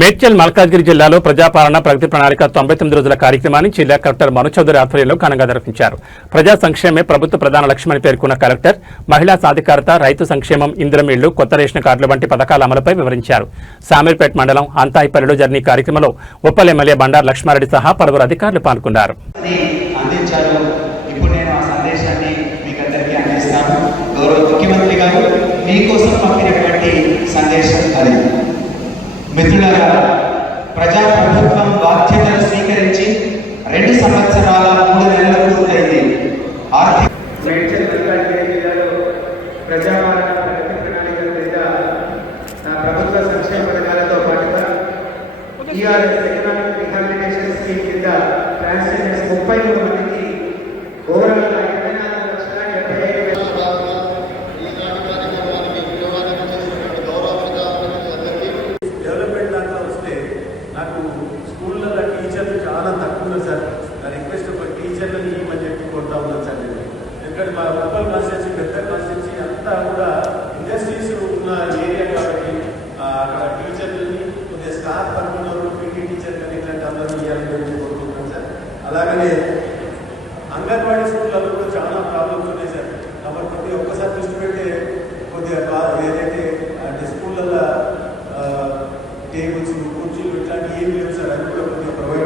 మేడ్చల్ మల్కాజ్గిరి జిల్లాలో ప్రజాపాలన ప్రగతి ప్రణాళిక 99 రోజుల కార్యక్రమాన్ని జిల్లా కలెక్టర్ మను చౌదరి ఆధ్వర్యంలో ఘనంగా నిర్వహించారు. ప్రజా సంక్షేమే ప్రభుత్వ ప్రధాన లక్ష్యమని పేర్కొన్న కలెక్టర్ మహిళా సాధికారత, రైతు సంక్షేమం, ఇందిరం ఇళ్లు, కొత్త రేషన్ కార్డుల వంటి పథకాల అమలుపై వివరించారు. సామీర్పేట మండలం అంతాయిపల్లిలో జరిగిన కార్యక్రమంలో ఉప్పల్ ఎమ్మెల్యే బండారు లక్ష్మారెడ్డి సహా పలువురు అధికారులు పాల్గొన్నారు. మిత్రులారా, ప్రజాప్రభుత్వం బాధ్యతలు స్వీకరించి 2 సంవత్సరాల 3 నెలలు పూర్తయింది. మేడ్చల్ జిల్లాలో ప్రజాపాలన ప్రగతి ప్రణాళిక కింద ప్రభుత్వ సంక్షేమ పథకాలతో పాటుగా టీఆర్ఎస్ ఎకనామిక్ రిహాబిలిటేషన్ స్కీమ్ కింద ట్రాన్స్జెండర్స్ 33 మందికి ఓవరాల్ చాలా తక్కువ ఉంది సార్. నా రిక్వెస్ట్ ఒక టీచర్లని ఇవ్వమని చెప్పి కోరుతా ఉన్నాను సార్. నేను ఎందుకంటే మా ఉప్పల్ కాన్స్టిట్యూన్సీ పెద్ద కాన్స్టిట్యూన్సీ అంతా కూడా ఇండస్ట్రీస్ ఉన్న ఏరియా కాబట్టి అక్కడ టీచర్లని కొద్దిగా స్టాఫ్ పనున్నారు, పీటీ టీచర్ కానీ ఇట్లాంటి అందరూ ఇవ్వాలని కోరుకుంటున్నాను సార్. అలాగనే అంగన్వాడీ స్కూళ్ళలో కూడా చాలా ప్రాబ్లమ్స్ ఉన్నాయి సార్. కాబట్టి కొద్దిగా ఒక్కసారి దృష్టి పెడితే కొద్దిగా ఏదైతే అంటే స్కూళ్ళల్లో టేబుల్స్, కుర్చీలు ఇట్లాంటివి ఏమి లేవు సార్. అది కూడా కొద్దిగా ప్రొవైడ్